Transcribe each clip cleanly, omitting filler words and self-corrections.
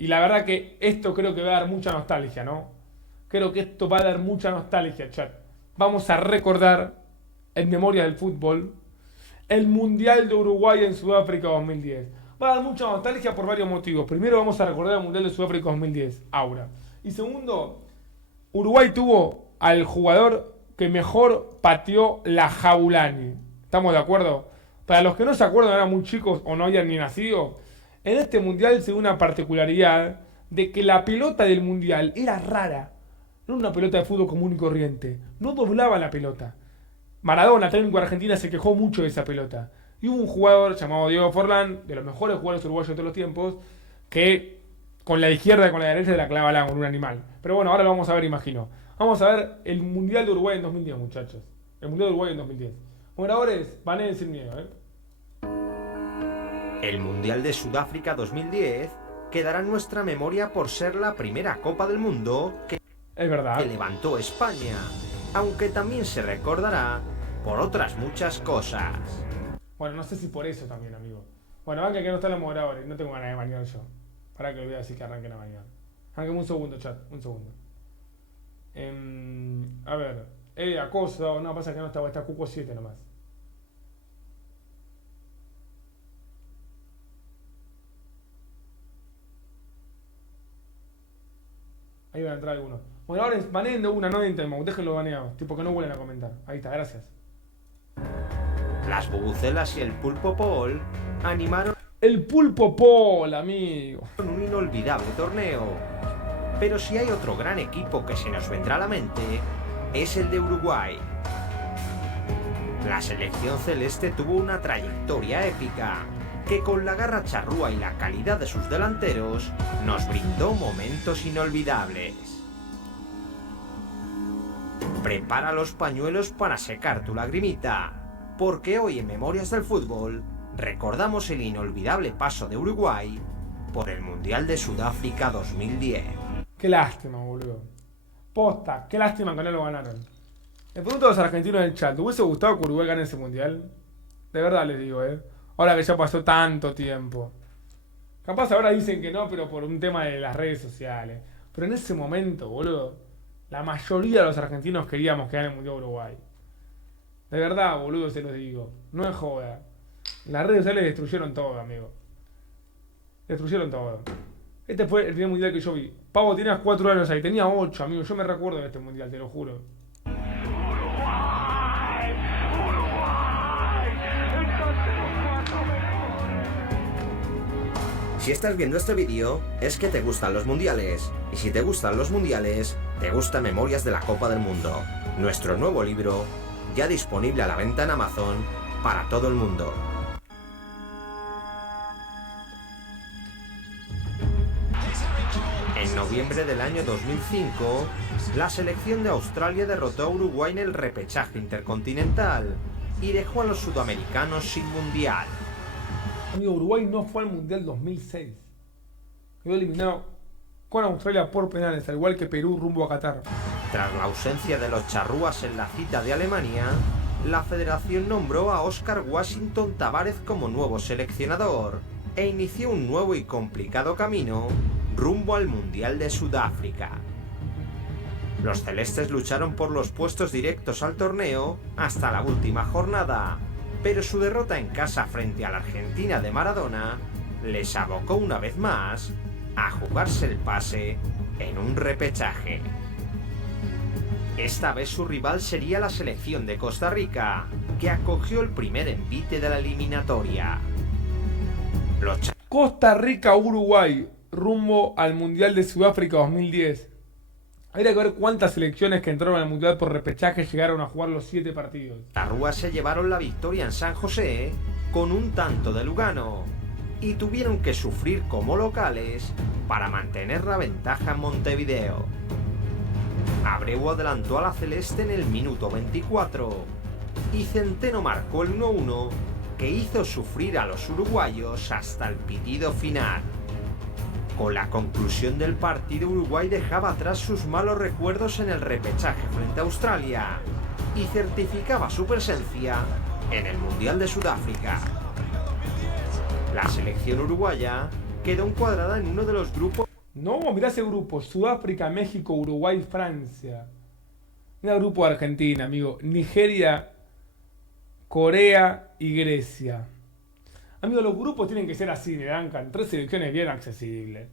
Y la verdad que esto creo que va a dar mucha nostalgia, ¿no? Creo que esto va a dar mucha nostalgia, chat. Vamos a recordar, en memoria del fútbol, el Mundial de Uruguay en Sudáfrica 2010. Va a dar mucha nostalgia por varios motivos. Primero vamos a recordar el Mundial de Sudáfrica 2010, Aura. Y segundo, Uruguay tuvo al jugador que mejor pateó la Jaulani. ¿Estamos de acuerdo? Para los que no se acuerdan, eran muy chicos o no habían ni nacido, en este mundial se dio una particularidad de que la pelota del mundial era rara. No era una pelota de fútbol común y corriente. No doblaba la pelota. Maradona, técnico de Argentina, se quejó mucho de esa pelota. Y hubo un jugador llamado Diego Forlán, de los mejores jugadores uruguayos de todos los tiempos, que con la izquierda y con la derecha se la clava con un animal. Pero bueno, ahora lo vamos a ver, imagino. Vamos a ver el Mundial de Uruguay en 2010, muchachos. El Mundial de Uruguay en 2010. Moderadores, paneen sin miedo, ¿eh? El Mundial de Sudáfrica 2010 quedará en nuestra memoria por ser la primera Copa del Mundo que levantó España, aunque también se recordará por otras muchas cosas. Bueno, no sé si por eso también, amigo. Bueno, aunque aquí no están los moderadores, no tengo ganas de bañar yo. Para que lo voy a decir que arranquen a bañar. Arranquen un segundo, chat, un segundo. A ver, acoso, no, pasa que no está Cuco 7 nomás. Ahí van a entrar algunos. Bueno, ahora baneen de una, no de Intelmo, déjenlo baneados, tipo que no vuelven a comentar. Ahí está, gracias. Las bubucelas y el pulpo Paul animaron el pulpo Paul, amigo. Un inolvidable torneo. Pero si hay otro gran equipo que se nos vendrá a la mente, es el de Uruguay. La selección celeste tuvo una trayectoria épica, que con la garra charrúa y la calidad de sus delanteros, nos brindó momentos inolvidables. Prepara los pañuelos para secar tu lagrimita, porque hoy en Memorias del Fútbol recordamos el inolvidable paso de Uruguay por el Mundial de Sudáfrica 2010. Qué lástima, boludo. Posta, qué lástima que no lo ganaron. Le pregunto a los argentinos en el chat, ¿te hubiese gustado que Uruguay gane ese Mundial? De verdad les digo, ahora que ya pasó tanto tiempo. Capaz ahora dicen que no, pero por un tema de las redes sociales. Pero en ese momento, boludo, la mayoría de los argentinos queríamos que gane el Mundial de Uruguay. De verdad, boludo, se los digo. No es joda. Las redes sociales destruyeron todo, amigo. Destruyeron todo. Este fue el primer mundial que yo vi. Pavo, tenías 4 años ahí. Tenía 8, amigo. Yo me recuerdo de este mundial, te lo juro. Si estás viendo este vídeo, es que te gustan los mundiales. Y si te gustan los mundiales, te gusta Memorias de la Copa del Mundo. Nuestro nuevo libro, ya disponible a la venta en Amazon, para todo el mundo. En noviembre del año 2005, la selección de Australia derrotó a Uruguay en el repechaje intercontinental y dejó a los sudamericanos sin mundial. Amigo, Uruguay no fue al Mundial 2006. Quedó eliminado con Australia por penales, al igual que Perú rumbo a Qatar. Tras la ausencia de los charrúas en la cita de Alemania, la federación nombró a Óscar Washington Tabárez como nuevo seleccionador e inició un nuevo y complicado camino rumbo al Mundial de Sudáfrica. Los celestes lucharon por los puestos directos al torneo hasta la última jornada, pero su derrota en casa frente a la Argentina de Maradona les abocó una vez más a jugarse el pase en un repechaje. Esta vez su rival sería la selección de Costa Rica, que acogió el primer envite de la eliminatoria. Costa Rica-Uruguay, rumbo al Mundial de Sudáfrica 2010. Habría que ver cuántas selecciones que entraron al Mundial por repechaje llegaron a jugar los 7 partidos. Las Rúas se llevaron la victoria en San José con un tanto de Lugano y tuvieron que sufrir como locales para mantener la ventaja en Montevideo. Abreu adelantó a la celeste en el minuto 24 y Centeno marcó el 1-1 que hizo sufrir a los uruguayos hasta el pitido final. Con la conclusión del partido, Uruguay dejaba atrás sus malos recuerdos en el repechaje frente a Australia y certificaba su presencia en el Mundial de Sudáfrica. La selección uruguaya quedó encuadrada en uno de los grupos No, mirá ese grupo. Sudáfrica, México, Uruguay, Francia. Mirá el grupo de Argentina, amigo. Nigeria, Corea y Grecia. Amigo, los grupos tienen que ser así, me Duncan. 3 selecciones bien accesibles.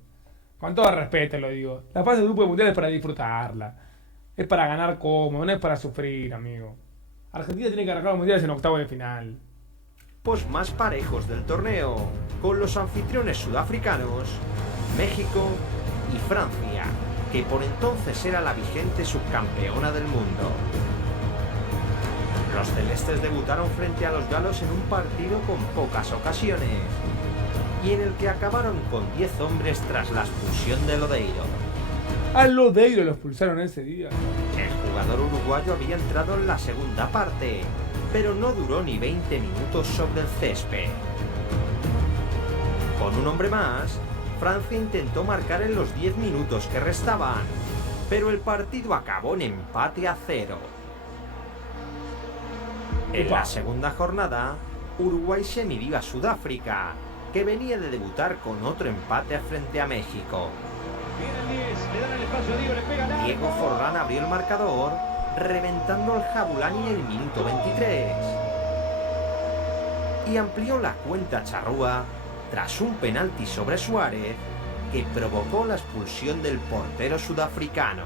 Con todo respeto lo digo. La fase de grupo de mundial es para disfrutarla. Es para ganar cómodo, no es para sufrir, amigo. Argentina tiene que arrancar los mundiales en octavos de final. Pues más parejos del torneo, con los anfitriones sudafricanos, México y Francia, que por entonces era la vigente subcampeona del mundo. Los celestes debutaron frente a los galos en un partido con pocas ocasiones, y en el que acabaron con 10 hombres tras la expulsión de Lodeiro. A Lodeiro lo expulsaron ese día. El jugador uruguayo había entrado en la segunda parte, pero no duró ni 20 minutos sobre el césped. Con un hombre más, Francia intentó marcar en los 10 minutos que restaban, pero el partido acabó en empate a 0. En la segunda jornada, Uruguay se midió a Sudáfrica, que venía de debutar con otro empate frente a México. Diego Forlán abrió el marcador, reventando al Jabulani en el minuto 23. Y amplió la cuenta Charrúa tras un penalti sobre Suárez que provocó la expulsión del portero sudafricano.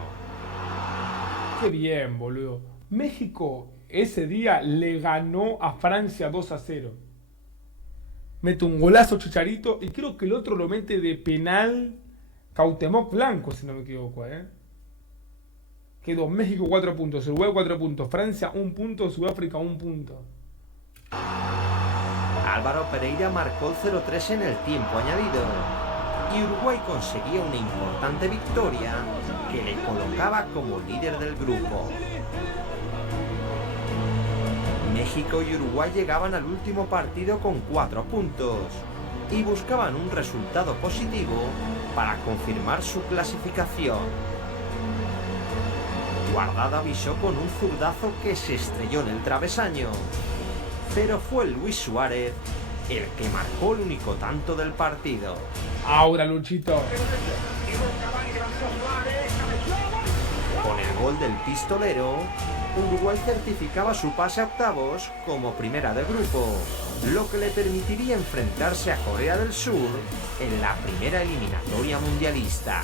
Qué bien, boludo. México ese día le ganó a Francia 2-0. Mete un golazo Chicharito y creo que el otro lo mete de penal Cuauhtémoc Blanco, si no me equivoco, Quedó México 4 puntos, Uruguay 4 puntos, Francia 1 punto, Sudáfrica 1 punto. Álvaro Pereira marcó el 0-3 en el tiempo añadido y Uruguay conseguía una importante victoria que le colocaba como líder del grupo. México y Uruguay llegaban al último partido con 4 puntos y buscaban un resultado positivo para confirmar su clasificación. Guardado avisó con un zurdazo que se estrelló en el travesaño, pero fue Luis Suárez el que marcó el único tanto del partido. Ahora, Luchito. Con el gol del pistolero, Uruguay certificaba su pase a octavos como primera de grupo, lo que le permitiría enfrentarse a Corea del Sur en la primera eliminatoria mundialista.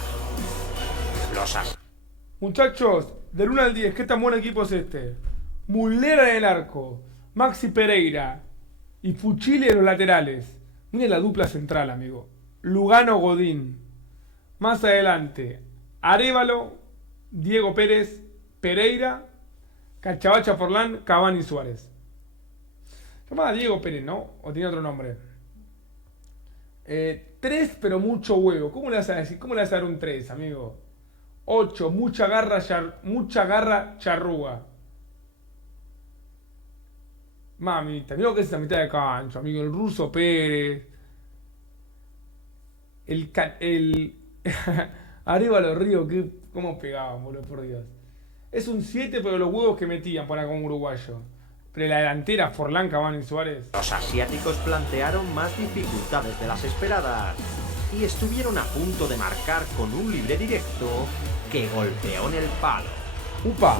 Muchachos, del 1 al 10, ¿qué tan buen equipo es este? Muslera en el arco, Maxi Pereira y Fuchile en los laterales. Miren la dupla central, amigo. Lugano Godín. Más adelante, Arévalo, Diego Pérez, Pereira, Cachavacha Forlán, Cavani Suárez. Llamaba Diego Pérez, ¿no? ¿O tenía otro nombre? 3, pero mucho huevo. ¿Cómo le vas a decir? ¿Cómo le vas a dar un 3, amigo? 8, mucha garra charrúa. Mamita, mirá lo que es esa mitad de cancha, amigo. El ruso Pérez. Arévalo Río, ¿cómo pegaban, boludo? Por Dios. Es un 7, pero los huevos que metían para con uruguayo. Pero la delantera, Forlán, Cavani y Suárez. Los asiáticos plantearon más dificultades de las esperadas y estuvieron a punto de marcar con un libre directo que golpeó en el palo. ¡Upa!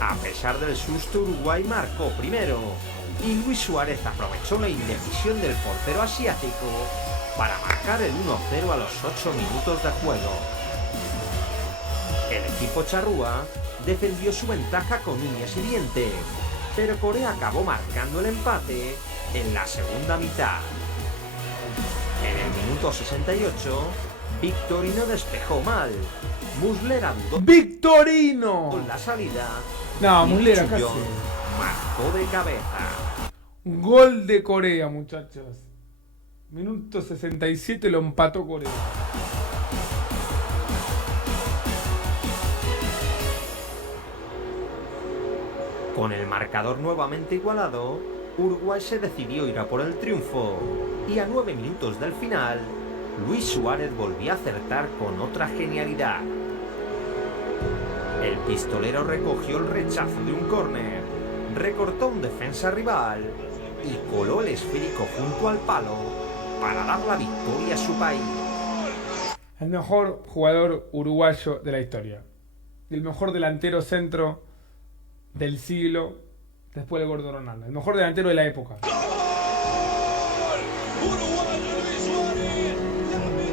A pesar del susto, Uruguay marcó primero y Luis Suárez aprovechó la indecisión del portero asiático para marcar el 1-0 a los 8 minutos de juego. El equipo charrúa defendió su ventaja con uñas y dientes, pero Corea acabó marcando el empate en la segunda mitad. En el minuto 68, Victorino despejó mal. Muslera dudó ¡Victorino! con la salida. No, y Muslera Chu casi. Yong marcó de cabeza. Gol de Corea, muchachos. Minuto 67 lo empató Corea. Con el marcador nuevamente igualado, Uruguay se decidió ir a por el triunfo y a 9 minutos del final, Luis Suárez volvió a acertar con otra genialidad. El pistolero recogió el rechazo de un córner, recortó un defensa rival y coló el esférico junto al palo para dar la victoria a su país. El mejor jugador uruguayo de la historia. El mejor delantero centro del siglo después del Gordo Ronaldo. El mejor delantero de la época.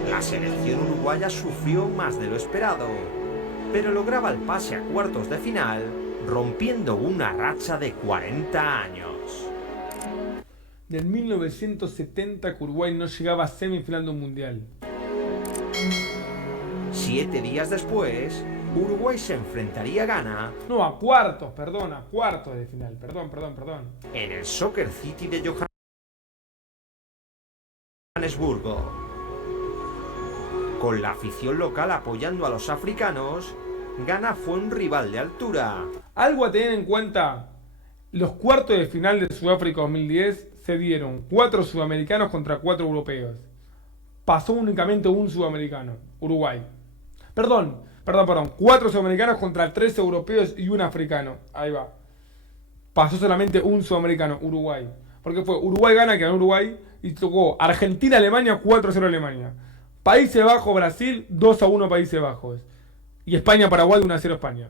La selección uruguaya sufrió más de lo esperado, pero lograba el pase a cuartos de final, rompiendo una racha de 40 años. Del 1970 que Uruguay no llegaba a semifinal de un mundial. 7 días después, Uruguay se enfrentaría a Ghana. No, a cuartos de final. Perdón. En el Soccer City de Johannesburgo. Con la afición local apoyando a los africanos, Ghana fue un rival de altura. Algo a tener en cuenta, los cuartos de final de Sudáfrica 2010 se dieron 4 sudamericanos contra 4 europeos. Pasó únicamente un sudamericano, Uruguay. Perdón, 4 sudamericanos contra 3 europeos y un africano. Ahí va. Pasó solamente un sudamericano, Uruguay. Porque fue Uruguay-Ghana que ganó Uruguay y tocó Argentina-Alemania 4-0 Alemania. Países Bajos, Brasil, 2-1 Países Bajos. Y España-Paraguay, 1-0 España.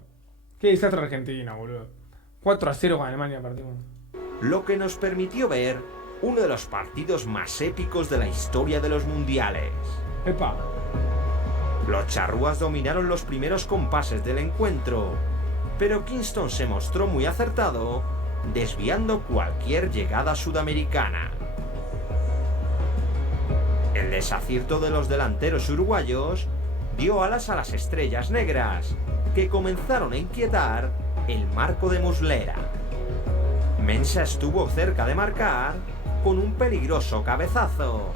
Qué desastre Argentina, boludo. 4-0 con Alemania partimos. Lo que nos permitió ver uno de los partidos más épicos de la historia de los mundiales. Epa. Los charrúas dominaron los primeros compases del encuentro, pero Kingston se mostró muy acertado, desviando cualquier llegada sudamericana. El desacierto de los delanteros uruguayos dio alas a las estrellas negras, que comenzaron a inquietar el marco de Muslera. Mensah estuvo cerca de marcar con un peligroso cabezazo,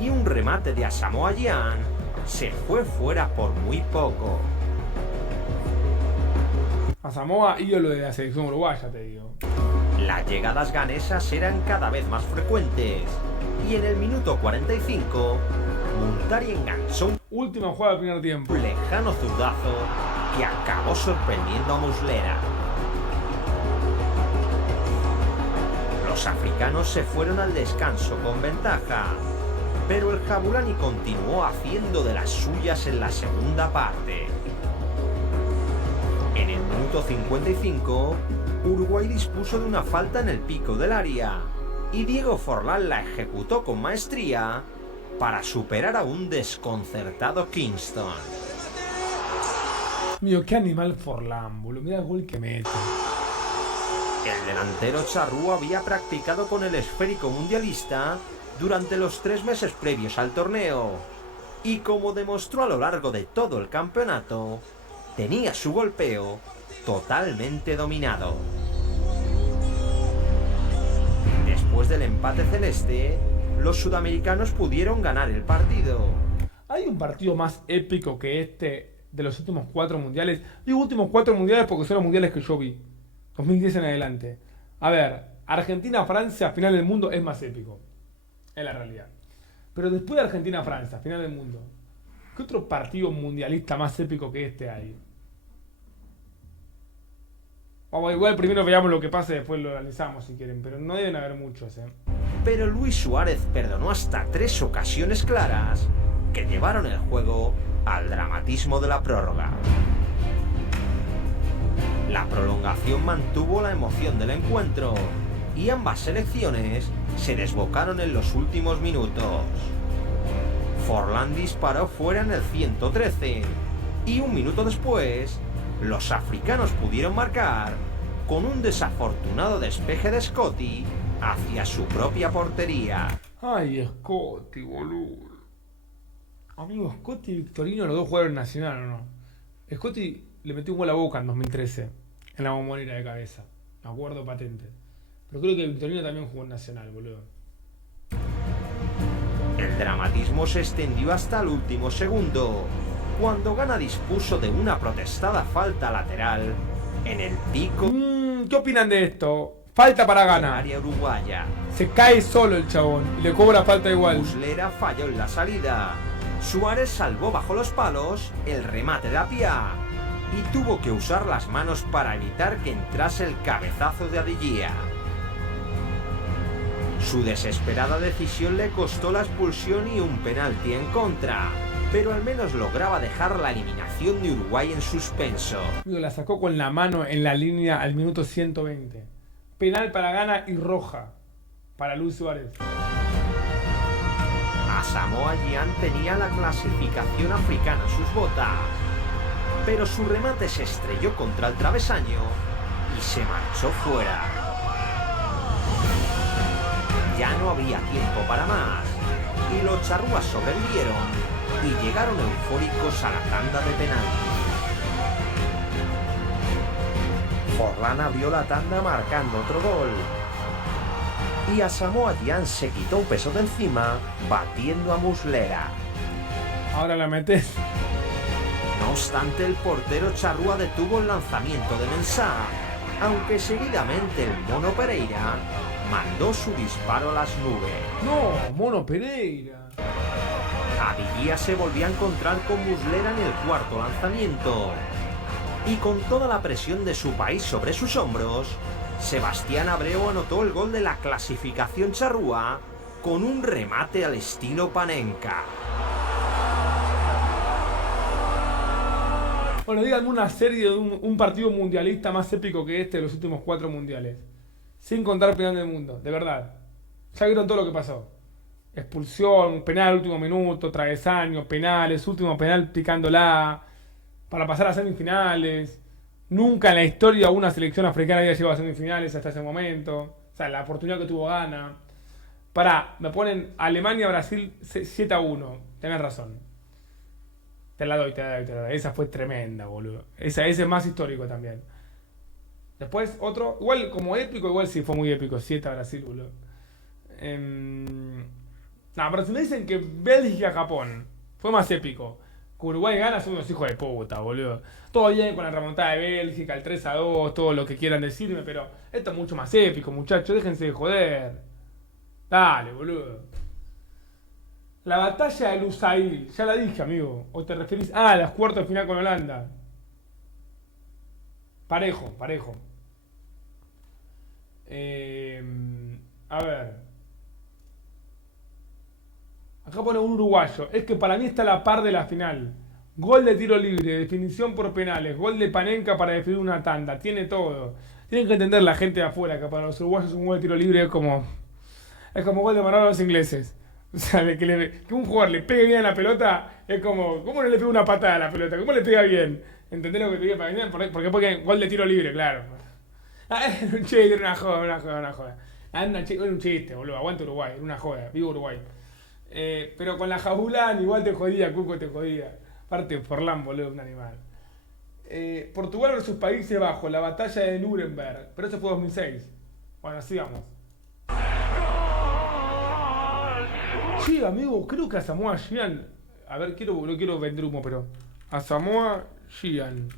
y un remate de Asamoah Gyan se fue fuera por muy poco. Asamoah, ídolo de la selección uruguaya, te digo. Las llegadas ganesas eran cada vez más frecuentes, y en el minuto 45, Muntari enganchó un Última jugada del primer tiempo. lejano zurdazo que acabó sorprendiendo a Muslera. Los africanos se fueron al descanso con ventaja, pero el Jabulani continuó haciendo de las suyas en la segunda parte. En el minuto 55, Uruguay dispuso de una falta en el pico del área, y Diego Forlán la ejecutó con maestría para superar a un desconcertado Kingston. Mío, qué animal Forlán, boludo. Mira el gol que mete. El delantero charrúa había practicado con el esférico mundialista durante los 3 meses previos al torneo, y como demostró a lo largo de todo el campeonato, tenía su golpeo totalmente dominado. Después del empate celeste, los sudamericanos pudieron ganar el partido. ¿Hay un partido más épico que este de los últimos 4 mundiales? Digo últimos 4 mundiales porque son los mundiales que yo vi. 2010 en adelante. A ver, Argentina-Francia, final del mundo, es más épico. Es la realidad. Pero después de Argentina-Francia, final del mundo, ¿qué otro partido mundialista más épico que este hay? Vamos, igual primero veamos lo que pasa y después lo analizamos si quieren, pero no deben haber muchos, Pero Luis Suárez perdonó hasta 3 ocasiones claras que llevaron el juego al dramatismo de la prórroga. La prolongación mantuvo la emoción del encuentro y ambas selecciones se desbocaron en los últimos minutos. Forlán disparó fuera en el 113 y un minuto después los africanos pudieron marcar con un desafortunado despeje de Scotty hacia su propia portería. Ay, Scotty, boludo. Amigo, Scotty y Victorino, los dos jugaron en Nacional, ¿o no? Scotty le metió un gol a Boca en 2013, en la Bombonera de cabeza. Me acuerdo patente. Pero creo que Victorino también jugó en Nacional, boludo. El dramatismo se extendió hasta el último segundo, cuando Ghana dispuso de una protestada falta lateral en el pico ¿Qué opinan de esto? Falta para del Ghana. área uruguaya. Se cae solo el chabón y le cobra falta igual. Muslera falló en la salida. Suárez salvó bajo los palos el remate de Apia y tuvo que usar las manos para evitar que entrase el cabezazo de Adillía. Su desesperada decisión le costó la expulsión y un penalti en contra, pero al menos lograba dejar la eliminación de Uruguay en suspenso. La sacó con la mano en la línea al minuto 120. Penal para Ghana y roja para Luis Suárez. Asamoah Gyan tenía la clasificación africana en sus botas, pero su remate se estrelló contra el travesaño y se marchó fuera. Ya no había tiempo para más, y los charrúas sobrevivieron y llegaron eufóricos a la tanda de penaltis. Forlán abrió la tanda marcando otro gol, y Asamoah Gyan se quitó un peso de encima batiendo a Muslera. Ahora la metes. No obstante, el portero charrúa detuvo el lanzamiento de Mensah, aunque seguidamente el Mono Pereira mandó su disparo a las nubes. No, Mono Pereira. Abiguía se volvió a encontrar con Muslera en el cuarto lanzamiento, y con toda la presión de su país sobre sus hombros, Sebastián Abreu anotó el gol de la clasificación charrúa con un remate al estilo Panenka. Bueno, díganme una serie de un partido mundialista más épico que este de los últimos 4 mundiales. Sin contar penal del mundo, de verdad. Ya vieron todo lo que pasó. Expulsión, penal último minuto, travesaño, penales, último penal picándola, para pasar a semifinales. Nunca en la historia una selección africana había llegado a semifinales hasta ese momento. O sea, la oportunidad que tuvo Ghana. Me ponen Alemania-Brasil 7-1. Tenés razón. Te la doy. Esa fue tremenda, boludo. Ese es más histórico también. Después otro, igual como épico, igual sí fue muy épico. 7 a Brasil, boludo. No, pero si me dicen que Bélgica-Japón fue más épico, que Uruguay gana, son unos hijos de puta, boludo. Todo bien con la remontada de Bélgica, el 3-2, todo lo que quieran decirme, pero esto es mucho más épico, muchachos. Déjense de joder. Dale, boludo. La batalla de Lusail, ya la dije, amigo. ¿O te referís? Ah, las cuartos de final con Holanda. Parejo. A ver. Acá pone un uruguayo. Es que para mí está a la par de la final. Gol de tiro libre, definición por penales, gol de Panenka para definir una tanda. Tiene todo. Tienen que entender la gente de afuera que para los uruguayos un gol de tiro libre es como gol de Maradona a los ingleses. O sea, que un jugador le pegue bien a la pelota es como, ¿cómo no le pega una patada a la pelota? ¿Cómo le pega bien? ¿Entendés lo que te digo para ganar? Porque gol de tiro libre, claro. Era un chiste, era una joda. Era un chiste, boludo. Aguanta Uruguay, era una joda. Vivo Uruguay. Pero con la Jabulán igual te jodía, Cuco te jodía. Aparte, Forlán, boludo, un animal. Portugal versus Países Bajos, la batalla de Nuremberg. Pero eso fue 2006. Bueno, sigamos. Sí, amigo, creo que Asamoah Gyan. A ver, no quiero vender humo, pero. Asamoah Gyan.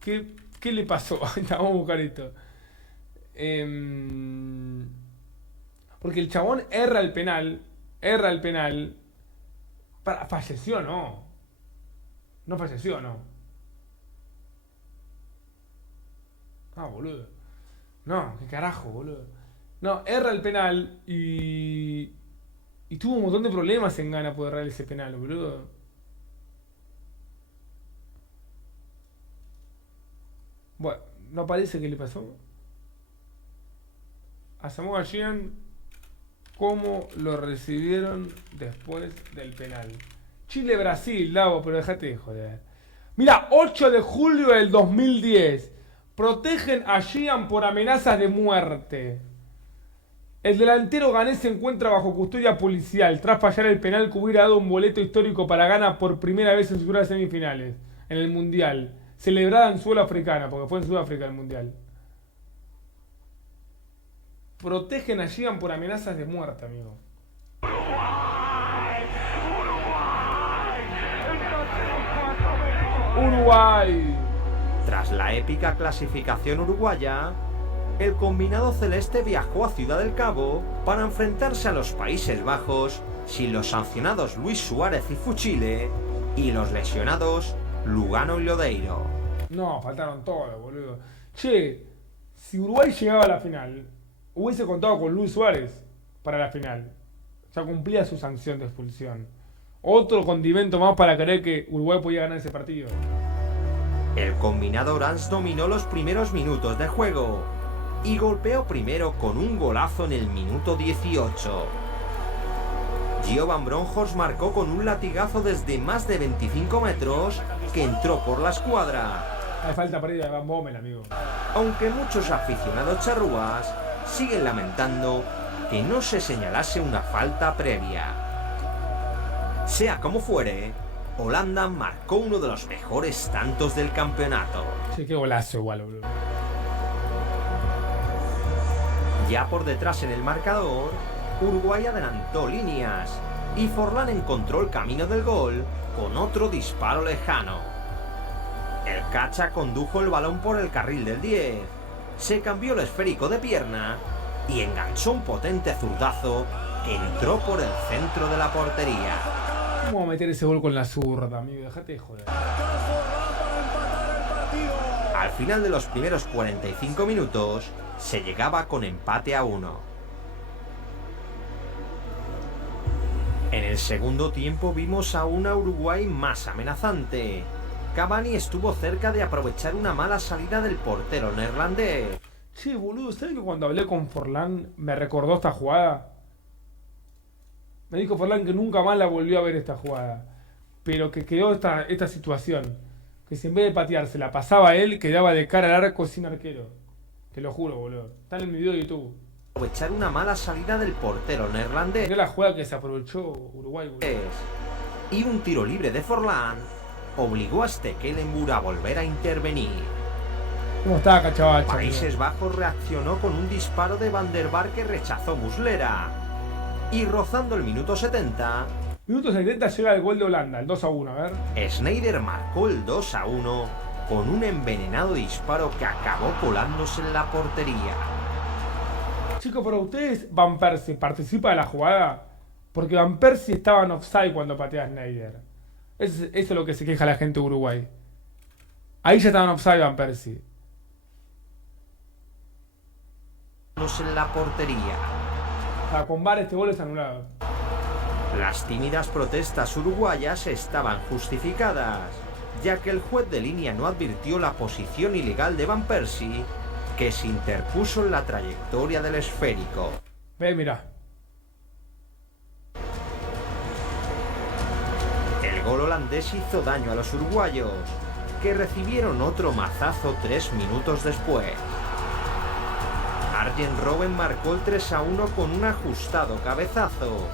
¿Qué le pasó? Vamos a buscar esto. Porque el chabón erra el penal. Falleció, ¿no? No falleció, ¿no? Ah, boludo. No, qué carajo, boludo. No, erra el penal y tuvo un montón de problemas en Ghana por errar ese penal, boludo. Bueno, no parece que le pasó. A Asamoah Gyan, ¿cómo lo recibieron después del penal? Chile-Brasil, Lavo, pero dejate de joder. Mira, 8 de julio del 2010. Protegen a Gyan por amenazas de muerte. El delantero ganés se encuentra bajo custodia policial tras fallar el penal que hubiera dado un boleto histórico para Ghana por primera vez en sus semifinales en el Mundial, celebrada en suelo africana, porque fue en Sudáfrica el Mundial. Protegen a Gyan por amenazas de muerte, amigo. Uruguay. Tras la épica clasificación uruguaya, el combinado celeste viajó a Ciudad del Cabo para enfrentarse a los Países Bajos sin los sancionados Luis Suárez y Fuchile y los lesionados Lugano y Lodeiro. No, faltaron todos, boludo. Che, si Uruguay llegaba a la final, hubiese contado con Luis Suárez. para la final. Ya cumplía su sanción de expulsión. Otro condimento más para creer que Uruguay podía ganar ese partido. El combinado Orange dominó los primeros minutos de juego y golpeó primero con un golazo en el minuto 18. Giovan Bronjos marcó con un latigazo desde más de 25 metros que entró por la escuadra. Hay falta perdida de Van Bommel, amigo. Aunque muchos aficionados charrúas siguen lamentando que no se señalase una falta previa. Sea como fuere, Holanda marcó uno de los mejores tantos del campeonato. Sí, qué golazo igual, boludo. Ya por detrás en el marcador, Uruguay adelantó líneas y Forlán encontró el camino del gol con otro disparo lejano. El Cacha condujo el balón por el carril del 10, se cambió el esférico de pierna y enganchó un potente zurdazo que entró por el centro de la portería. ¿Cómo va a meter ese gol con la zurda, amigo? Dejate de joder. Al final de los primeros 45 minutos, se llegaba con empate a 1. En el segundo tiempo vimos a una Uruguay más amenazante. Cavani estuvo cerca de aprovechar una mala salida del portero neerlandés. Sí, boludo, ¿sabes que cuando hablé con Forlán me recordó esta jugada? Me dijo Forlán que nunca más la volvió a ver esta jugada. Pero que quedó esta situación. Que si en vez de patear se la pasaba a él, quedaba de cara al arco sin arquero. Te lo juro, boludo. Está en el video de YouTube. Aprovechar una mala salida del portero neerlandés. Mirá la jugada que se aprovechó Uruguay, boludo. Y un tiro libre de Forlán obligó a Stekelenburg a volver a intervenir. ¿Cómo estaba Cachabacha? Países Bajos reaccionó con un disparo de Van der Vaart que rechazó Muslera. Y rozando el minuto 70, Minuto 70 llega el gol de Holanda, el 2-1, a ver. Sneijder marcó el 2-1 con un envenenado disparo que acabó colándose en la portería. Chicos, pero ustedes, Van Persie, ¿participa de la jugada? Porque Van Persie estaba en offside cuando patea a Sneijder. Eso es lo que se queja la gente de Uruguay. Ahí ya estaba en offside Van Persie. En la portería. O sea, con VAR este gol es anulado. Las tímidas protestas uruguayas estaban justificadas, ya que el juez de línea no advirtió la posición ilegal de Van Persie, que se interpuso en la trayectoria del esférico. Ve, mira. El gol holandés hizo daño a los uruguayos, que recibieron otro mazazo 3 minutos después. Arjen Robben marcó el 3-1 con un ajustado cabezazo,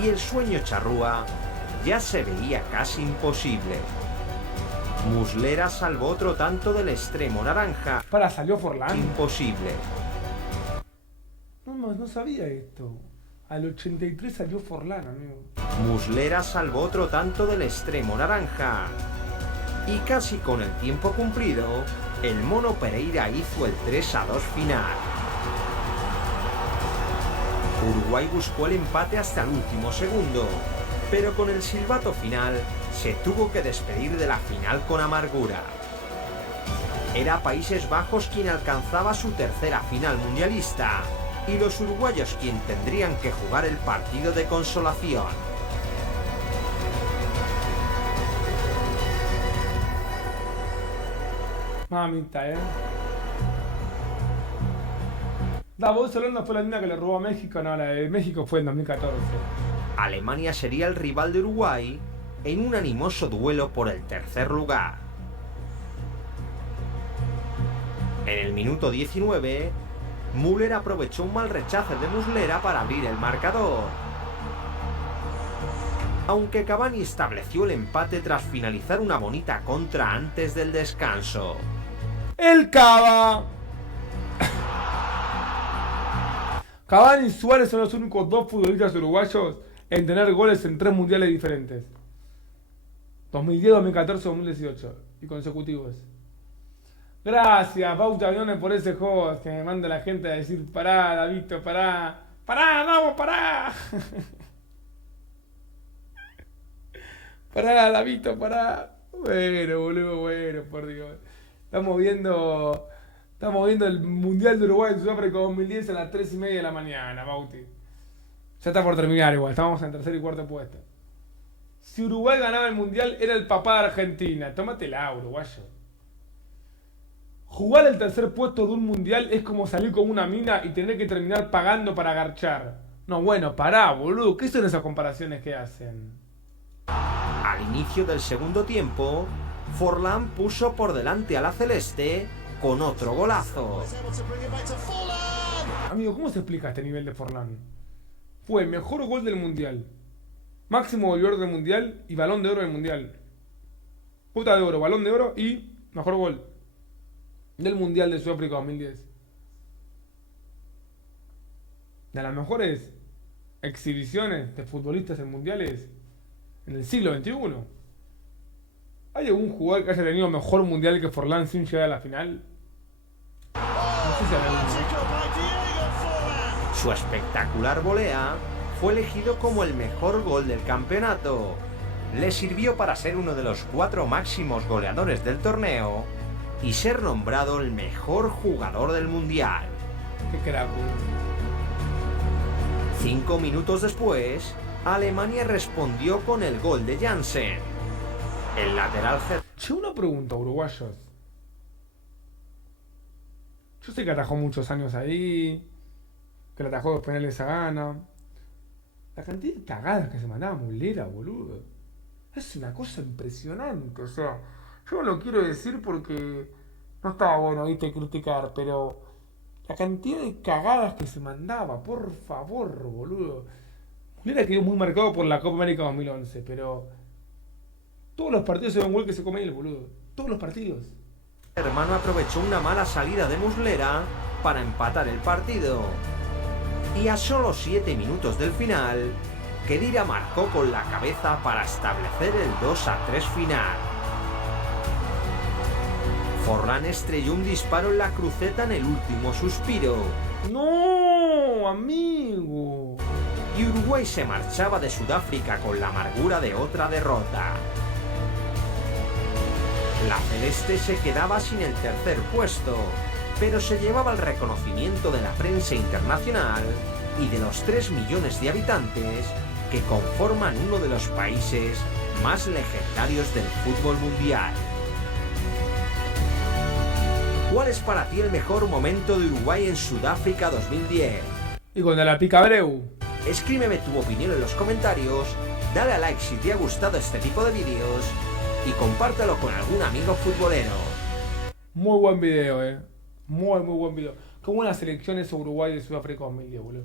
y el sueño charrúa ya se veía casi imposible. Muslera salvó otro tanto del extremo naranja. Para, salió Forlán. Imposible. No sabía esto. Al 83 salió Forlán, amigo. Muslera salvó otro tanto del extremo naranja. Y casi con el tiempo cumplido, el Mono Pereira hizo el 3-2 final. Uruguay buscó el empate hasta el último segundo, pero con el silbato final se tuvo que despedir de la final con amargura. Era Países Bajos quien alcanzaba su tercera final mundialista y los uruguayos quien tendrían que jugar el partido de consolación. Mamita, La voz Holanda fue la misma que le robó a México, no, la de México fue en 2014. Alemania sería el rival de Uruguay en un animoso duelo por el tercer lugar. En el minuto 19, Müller aprovechó un mal rechace de Muslera para abrir el marcador. Aunque Cavani estableció el empate tras finalizar una bonita contra antes del descanso. ¡El Cava! Cavani y Suárez son los únicos dos futbolistas uruguayos en tener goles en 3 mundiales diferentes. 2010, 2014, 2018. Y consecutivos. Gracias, Pauta Aviones, por ese host que me manda la gente a decir: pará, Davito, pará. Pará, vamos, pará. Pará, Davito, pará. Bueno, boludo, bueno, por Dios. Estamos viendo el Mundial de Uruguay en Sudáfrica 2010 a las 3:30 de la mañana, Bauti. Ya está por terminar igual, estábamos en tercer y cuarto puesto. Si Uruguay ganaba el Mundial, era el papá de Argentina. Tómatela, uruguayo. Jugar el tercer puesto de un Mundial es como salir con una mina y tener que terminar pagando para agarchar. No, bueno, pará, boludo. ¿Qué son esas comparaciones que hacen? Al inicio del segundo tiempo, Forlán puso por delante a la celeste con otro golazo. Amigo, ¿cómo se explica este nivel de Forlán? Fue mejor gol del Mundial, máximo goleador del Mundial y balón de oro del Mundial. Puta de oro, balón de oro y mejor gol del Mundial de Sudáfrica 2010. De las mejores exhibiciones de futbolistas en mundiales en el siglo XXI. ¿Hay algún jugador que haya tenido mejor mundial que Forlán sin llegar a la final? No sé si hay alguno. Su espectacular volea fue elegido como el mejor gol del campeonato. Le sirvió para ser uno de los 4 máximos goleadores del torneo y ser nombrado el mejor jugador del mundial. Qué crack, boludo. 5 minutos después, Alemania respondió con el gol de Jansen. El lateral Che, una pregunta, uruguayos. Yo sé que atajó muchos años ahí, que le atajó 2 penales a Ghana. La cantidad de cagadas que se mandaba Muslera, boludo. Es una cosa impresionante, o sea, yo no lo quiero decir porque no estaba bueno, viste, criticar, pero la cantidad de cagadas que se mandaba, por favor, boludo. Muslera quedó muy marcado por la Copa América 2011, pero todos los partidos se ven un gol que se come el boludo. Todos los partidos. hermano aprovechó una mala salida de Muslera para empatar el partido. Y a solo 7 minutos del final, Khedira marcó con la cabeza para establecer el 2-3 final. Forlán estrelló un disparo en la cruceta en el último suspiro. ¡No, amigo! Y Uruguay se marchaba de Sudáfrica con la amargura de otra derrota. La celeste se quedaba sin el tercer puesto, pero se llevaba el reconocimiento de la prensa internacional y de los 3 millones de habitantes que conforman uno de los países más legendarios del fútbol mundial. ¿Cuál es para ti el mejor momento de Uruguay en Sudáfrica 2010? Y con la pica Breu. Escríbeme tu opinión en los comentarios, dale a like si te ha gustado este tipo de vídeos y compártelo con algún amigo futbolero. Muy buen video, Muy buen video. Qué buenas selecciones Uruguay de Sudáfrica 2010, boludo.